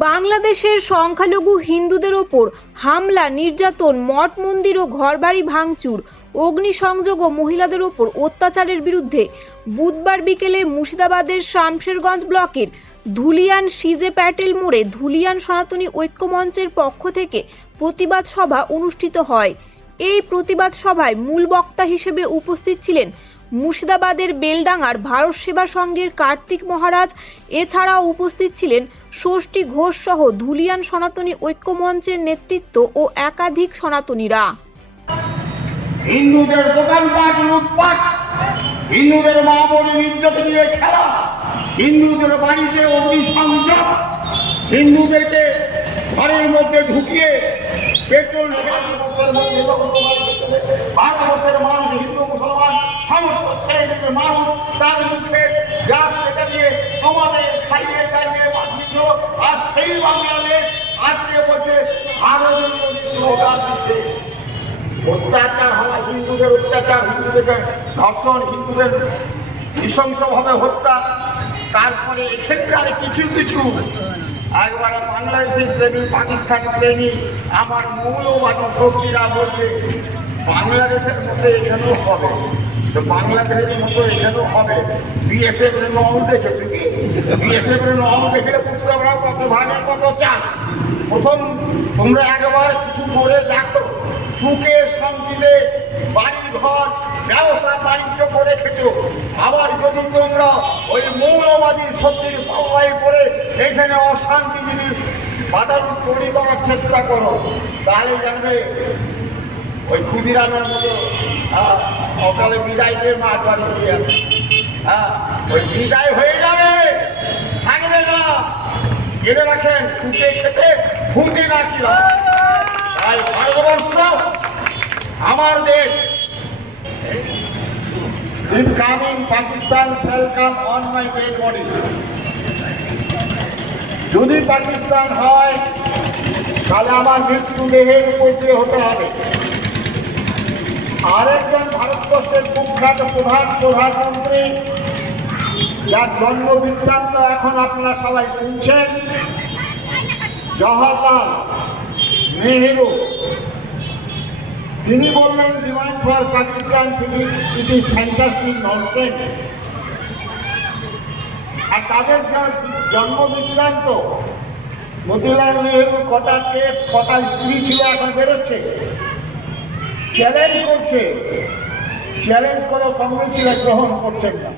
বাংলাদেশের সংখ্যালঘু হিন্দুদের ওপর হামলা, নির্যাতন, মঠ মন্দির ও ঘরবাড়ি ভাঙচুর, অগ্নিসংযোগ ও মহিলাদের ওপর অত্যাচারের বিরুদ্ধে বুধবার বিকেলে মুর্শিদাবাদের শামশেরগঞ্জ ব্লকের ধুলিয়ান সিজে প্যাটেল মোড়ে ধুলিয়ান সনাতনী ঐক্যমঞ্চের পক্ষ থেকে প্রতিবাদ সভা অনুষ্ঠিত হয়। এই প্রতিবাদ সভায় মূল বক্তা হিসেবে উপস্থিত ছিলেন মুর্শিদাবাদের বেলডাঙ্গার ভারত সেবা সংঘের কার্তিক মহারাজ এছাড়াও উপস্থিত ছিলেন ষষ্ঠী ঘোষ সহ ধুলিয়ান সনাতনী ঐক্যমঞ্চের নেতৃত্ব ও একাধিক সনাতনীরা। হিন্দুদের দোকানপাট লুটপাট, হিন্দুদের মা নিয়ে খেলা, হিন্দুদের বাড়িতে অগ্নিসংযোগ হিন্দুদেরকে ঘরের মধ্যে ঢুকিয়ে পেট্রোল মানুষ তার মুখে গ্রাস কেটে দিয়ে তোমাদের খাইয়ে দাইয়ে বাঁচিয়েছ। আর সেই বাংলাদেশ আজকে বলছে, ভারতের স্লোগান দিচ্ছে। অত্যাচার হওয়া হিন্দুদের অত্যাচার, হিন্দুদের ধর্ষণ, হিন্দুদের নৃশংসভাবে হত্যা। তারপরে এখানকার কিছু কিছু, একবারে বাংলাদেশের প্রেমী, পাকিস্তান প্রেমী, আমার মৌলবাদী শক্তিরা বলছে, বাংলাদেশের মধ্যে এখানেও হবে। তো বাংলাদেশের মতো এখানেও হবে। বিএসএফ এর নহল দেখে তুমি। বিএসএফ এর নহল দেখে বুঝতে পারো কত ভাগে কত চাল। প্রথম তোমরা একবার কিছু করে দেখো। সুখে, শান্তিতে বাড়ি ঘর, ব্যবসা বাণিজ্য করে খেছো আবার যদি তোমরা ওই মৌলবাদীর শক্তির পাল্লায় পড়ে এখানে অশান্তি যদি বাধার তৈরি করার চেষ্টা করো, তাহলে জানবে ওই ক্ষুদিরামের মতো অকালে বিদায় দিয়ে মাছ বাড়ি ফিরে আসে। হ্যাঁ ওই বিদায় হয়ে যাবে, থাকবে না। জেনে রাখেন, সুখে খেতে ভূতে না কি তাই ভারতবর্ষ আমার দেশ। If coming Pakistan shall come on my dead body. যদি পাকিস্তান হয়, তাহলে আমার মৃত্যু দেহের উপর দিয়ে হতে হবে। আরেকজন ভারতবর্ষের কুখ্যাত প্রধান প্রধানমন্ত্রী, যার জন্ম বৃত্তান্ত এখন আপনারা সবাই শুনছেন, জওহরলাল নেহেরু। তিনি বললেন demand for Pakistan it is fantastic nonsense আর তাদের জন্ম বৃত্তান্ত মতিলাল নেহেরু কটা কে কটা স্ত্রী ছিল, এখন বেরোচ্ছে। চ্যালেঞ্জ করছে। চ্যালেঞ্জ করে কংগ্রেসীরা গ্রহণ করছেন না।